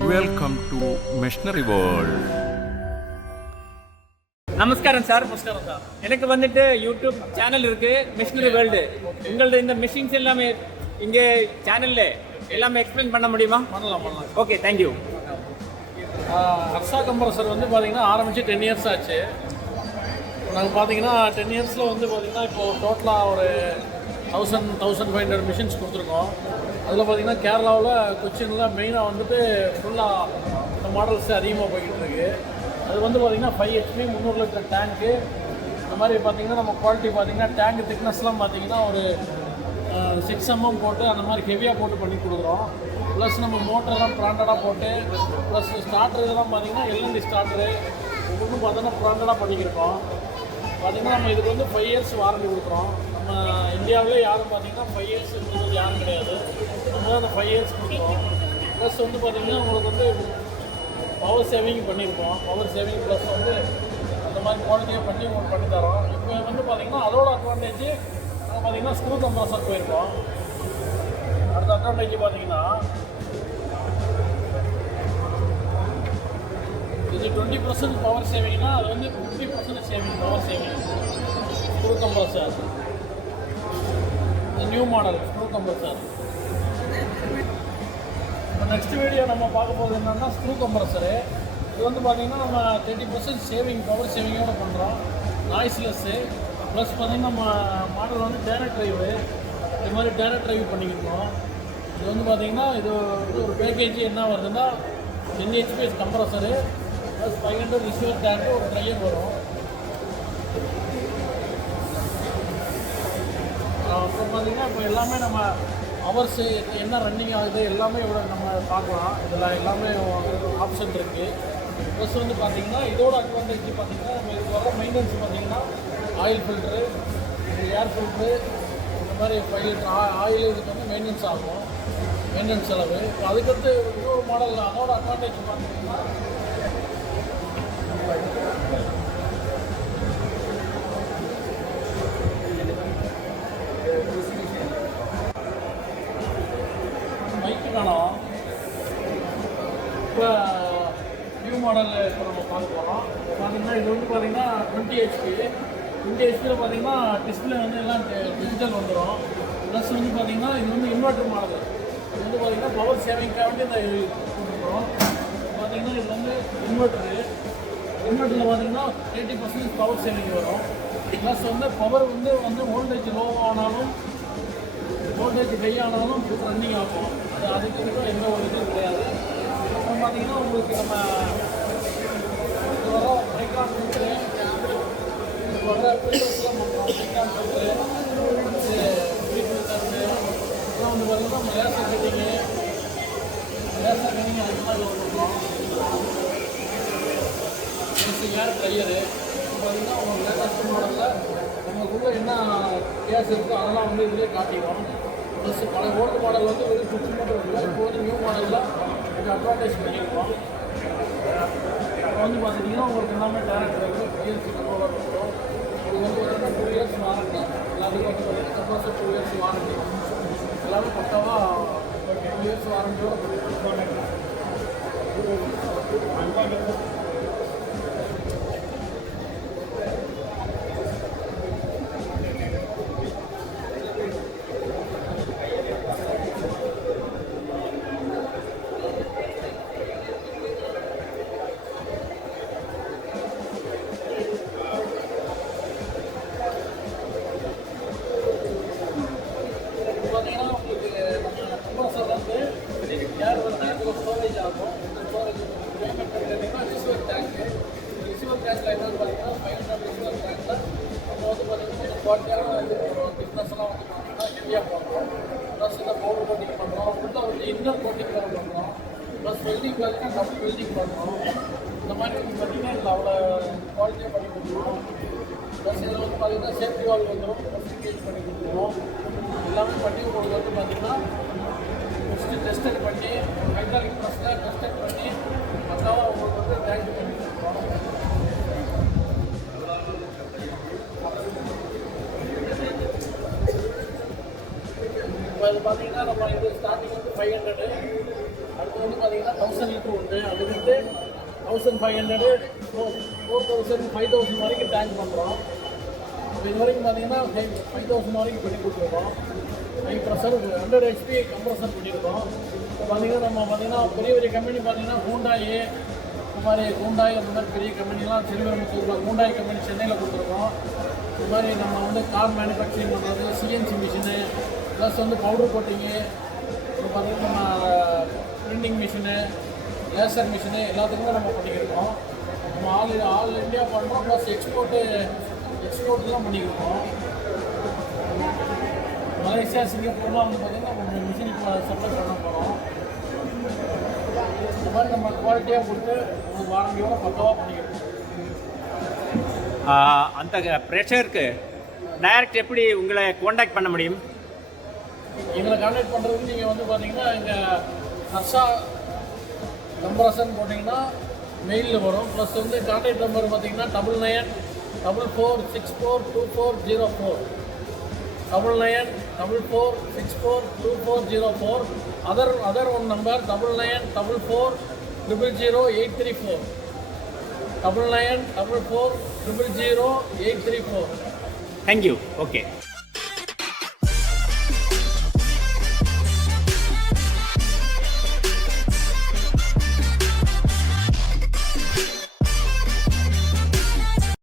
Welcome to Machinery World. நமஸ்காரம் sir. எனக்கு வந்துட்டு யூடியூப் சேனல் இருக்கு, மிஷினரி வேர்ல்டு. உங்களோட இந்த மிஷின்ஸ் எல்லாமே இங்கே சேனல்ல எல்லாமே எக்ஸ்பிளைன் பண்ண முடியுமா? பண்ணலாம். Okay, thank you. அர்சா கம்ப்ரஸர் வந்து பார்த்தீங்கன்னா ஆரம்பித்து 10 இயர்ஸ் ஆச்சு. நாங்கள் பார்த்தீங்கன்னா 10 இயர்ஸில் வந்து பார்த்தீங்கன்னா இப்போது டோட்டலாக ஒரு 1500 மிஷின்ஸ் கொடுத்துருக்கோம். அதில் பார்த்தீங்கன்னா கேரளாவில் கொச்சினில் மெயினாக வந்துட்டு ஃபுல்லாக இந்த மாடல்ஸ் அதிகமாக போய்கிட்டு இருக்கு. அது வந்து பார்த்திங்கன்னா 5 HP 300 லிட்டர் டேங்க்கு. இந்த மாதிரி பார்த்திங்கன்னா நம்ம குவாலிட்டி பார்த்திங்கன்னா டேங்க் திக்னஸ்லாம் பார்த்திங்கன்னா ஒரு 6 mm போட்டு அந்த மாதிரி ஹெவியாக போட்டு பண்ணி கொடுக்குறோம். ப்ளஸ் நம்ம மோட்டர்லாம் ப்ராண்டடாக போட்டு ப்ளஸ் ஸ்டார்டர் இதெல்லாம் பார்த்திங்கன்னா எல்என்டி ஸ்டார்டரு ஒவ்வொன்றும் பார்த்தோன்னா ப்ராண்டடாக பண்ணிக்கிருக்கோம். பார்த்திங்கன்னா நம்ம இதுக்கு வந்து 5 இயர்ஸ் வாரண்டி கொடுக்குறோம். நம்ம இந்தியாவிலே யாரும் பார்த்திங்கன்னா 5 இயர்ஸ் இருக்கிறது யாரும் கிடையாது. நம்ம தான் அந்த 5 இயர்ஸ் கொடுக்குறோம். ப்ளஸ் வந்து பார்த்திங்கன்னா உங்களுக்கு வந்து பவர் சேவிங் பண்ணியிருக்கோம். பவர் சேவிங் ப்ளஸ் வந்து அந்த மாதிரி குவாலிட்டியாக பண்ணி உங்களுக்கு பண்ணித்தரோம். இப்போ வந்து பார்த்திங்கன்னா அதோட அட்வான்டேஜ் நாங்கள் பார்த்திங்கன்னா ஸ்க்ரூ கம்ப்ரஸர் போயிருக்கோம். அடுத்த அட்வான்டேஜ் பார்த்திங்கன்னா இது 20% பவர் சேவிங்னா அது வந்து 50% saving power saving. Screw compressor new model screw compressor. இப்போ நெக்ஸ்ட் வீடியோ நம்ம பார்க்க போகிறது என்னென்னா ஸ்க்ரூ கம்ப்ரஸரு. இது வந்து பார்த்திங்கன்னா நம்ம 30% சேவிங் பவர் சேவிங்கோடு பண்ணுறோம். நாய்ஸ்லெஸ்ஸு ப்ளஸ் பார்த்திங்கன்னா நம்ம மாடல் வந்து டைரக்ட் ட்ரைவு. இது மாதிரி டைரக்ட் ட்ரைவ் பண்ணிக்கிட்டோம். இது வந்து பார்த்திங்கன்னா இது ஒரு பேக்கேஜ் என்ன வருதுன்னா 10 HP கம்ப்ரஸரு ப்ளஸ் 500 ரிசீவர் டேங்க்கு ஒரு ட்ரையர் வரும். அப்புறம் பார்த்திங்கன்னா இப்போ எல்லாமே நம்ம ஹவர்ஸு என்ன ரன்னிங் ஆகுது எல்லாமே இவ்வளோ நம்ம பார்க்கலாம். இதில் எல்லாமே ஆப்ஷன் இருக்குது. ப்ளஸ் வந்து பார்த்திங்கன்னா இதோட அட்வான்டேஜ் பார்த்திங்கன்னா நம்ம இது வர மெயின்டெனன்ஸ் பார்த்திங்கன்னா ஆயில் ஃபில்ட்ரு, ஏர் ஃபில்ட்ரு, இந்த மாதிரி 5 லிட்டர் ஆயில் இதுக்கு வந்து மெயின்டெனன்ஸ் ஆகும், மெயின்டெனன்ஸ் செலவு. இப்போ அதுக்கடுத்து இன்னொரு மாடல் அதோட அட்வான்டேஜ் பார்த்திங்கன்னா மைக்கு காணும். இப்போ நியூ மாடல் இப்போ நம்ம பார்க்க போகிறோம். பார்த்திங்கன்னா இது வந்து பார்த்திங்கன்னா 20 HP. 20 HPயில் பார்த்திங்கன்னா டிஸ்பிளே வந்து எல்லாம் டிஜிட்டல் வந்துடும். ப்ளஸ் வந்து பார்த்திங்கன்னா இது வந்து இன்வெர்ட்டர் மாடல். இது வந்து பார்த்திங்கன்னா பவர் சேவிங்காக வேண்டி இந்த கொடுக்குறோம். பார்த்திங்கன்னா இது வந்து இன்வெர்ட்டரில் பார்த்திங்கன்னா 80% பவர் சேவிங் வரும். ப்ளஸ் வந்து பவர் வந்து வோல்டேஜ் லோ ஆனாலும் வோல்டேஜ் ஹை ஆனாலும் ரன்னிங் ஆகும். அதுக்கு எந்த ஒரு இதுவும் கிடையாது. அப்புறம் பார்த்திங்கன்னா உங்களுக்கு நம்ம இது வர மைக்ரான் ஃபில்ட்ரு, இது வர ஃபில்டர்ஸ்லாம் பண்ணுறோம். மைக்ரான் ஃபில்ட்ரு, ஃப்ரீ ஃபில்டர்ஸு, இதெல்லாம் வந்து பார்த்திங்கன்னா நம்ம லேசர் கட்டிங்கு அதுக்கு மாதிரி பண்ணுறோம். ஏர் ட்ரையரு பார்த்திங்கன்னா உங்களுக்கு லேட்டஸ்ட் மாடலில் நமக்குள்ளே என்ன கேஸ் இருக்கோ அதெல்லாம் வந்து இதிலே காட்டிடும். ப்ளஸ் பல ஓல்டு மாடல் வந்து வெறும் சுவிட்ச் மட்டும் இல்லை. இப்போ வந்து நியூ மாடலில் கொஞ்சம் அட்வான்டேஜ் பண்ணியிருக்கோம். இப்போ வந்து பார்த்திங்கன்னா உங்களுக்கு எல்லாமே டேரக்ட் ட்ரைவ் பிஎல்சி கண்ட்ரோலர் இருக்கும். இது வந்து ஒரு 2 இயர்ஸ் வாரண்டி. எல்லாத்துக்கும் வந்து பார்த்திங்கன்னா கம்ப்ரஸர் 2 இயர்ஸ் வாரண்டி. எல்லாமே பக்காவாக 2 இயர்ஸ் வாரண்டியோட ஸ்டோரேஜ் ஆகும். ஸ்டோரேஜ் ரிசீவர் டேங்க்கு. ரிசீவர் டேங்க்கில் என்னென்னு பார்த்தீங்கன்னா 500 ரிசீவர் டேங்க்கில் நம்ம வந்து பார்த்திங்கன்னா குவாலிட்டியான பிஸ்னஸ்லாம் வந்து பார்த்திங்கன்னா ஹெவியாக பண்ணுறோம். ப்ளஸ் இந்த பவுடர் கோட்டிங் பண்ணுறோம். ஃபுல்லாக வந்து இன்னர் கோட்டிங் வேறு பண்ணுறோம். ப்ளஸ் வெல்டிங் பார்த்தீங்கன்னா டபுள் வெல்டிங் பண்ணுறோம். இந்த மாதிரி வந்து பார்த்திங்கன்னா இதில் அவ்வளோ குவாலிட்டியாக பண்ணி கொடுத்துருவோம். ப்ளஸ் இதில் வந்து பார்த்திங்கன்னா சேஃப்டி வால் வந்துடும், ஃபஸ்ட் பண்ணி கொடுத்துருவோம். எல்லாமே பண்ணி உங்களுக்கு வந்து பார்த்திங்கன்னா ஃபஸ்ட்டு டெஸ்டட் பண்ணி ஹைட்ராலிக் ப்ரெஸ்ஸில் டெஸ்டட் பண்ணி பக்காவாக உங்களுக்கு வந்து டேங்க் பண்ணி கொடுத்துருவோம். இப்போ இது பார்த்தீங்கன்னா நம்ம இது ஸ்டார்டிங் வந்து 500, அடுத்து வந்து பார்த்தீங்கன்னா 1000 லிட்டர் உண்டு. அதுக்கு வந்து 1500 4000 5000 வரைக்கும் டேங்க் பண்ணுறோம். இது வரைக்கும் பார்த்தீங்கன்னா 5000 வரைக்கும் பண்ணி கொடுத்துருக்கோம். ஹை ப்ரெஷர் 100 HP கம்ப்ரஸர் பண்ணியிருக்கோம். இப்போ பார்த்தீங்கன்னா நம்ம பார்த்தீங்கன்னா பெரிய பெரிய கம்பெனி பார்த்தீங்கன்னா ஹூண்டாய், இந்த மாதிரி ஹூண்டாய் அந்த மாதிரி பெரிய கம்பெனிலாம் திருவனந்தபுரத்தில் ஹூண்டாய் கம்பெனி சென்னையில் கொடுத்துருக்கோம். இது மாதிரி நம்ம வந்து கார் மேனுஃபேக்சரிங் பண்ணுறது, சிஎன்சி மிஷினு, ப்ளஸ் வந்து பவுடர் கோட்டிங்கு, இப்போ பார்த்தீங்கன்னா நம்ம பிரிண்டிங் மிஷினு, லேசர் மிஷினு எல்லாத்துக்குமே நம்ம பண்ணிக்கிருக்கோம். நம்ம ஆல் இந்தியா பண்ணுறோம். ப்ளஸ் எக்ஸ்போர்ட்லாம் பண்ணிக்கிருக்கோம். மலேசியா, சிங்கப்பூர்லாம் வந்து பார்த்திங்கன்னா கொஞ்சம் மிஷின் இப்போ சப்ளை பண்ண போகிறோம். இந்த மாதிரி நம்ம குவாலிட்டியாக கொடுத்து ஒரு வாரண்டியோட பக்கவாக பண்ணிக்கிருக்கோம். அந்த ப்ரெஷருக்கு டைரக்ட் எப்படி உங்களை காண்டாக்ட் பண்ண முடியும்? எங்களை கான்டாக்ட் பண்ணுறதுக்கு நீங்கள் வந்து பார்த்தீங்கன்னா எங்கள் ஹர்ஷா கம்ப்ரஷன் போட்டிங்கன்னா மெயிலில் வரும். ப்ளஸ் வந்து கான்டாக்ட் நம்பர் பார்த்தீங்கன்னா 9944642404 9944642404. Other one number 9944000834 9944000834. Thank you. Okay.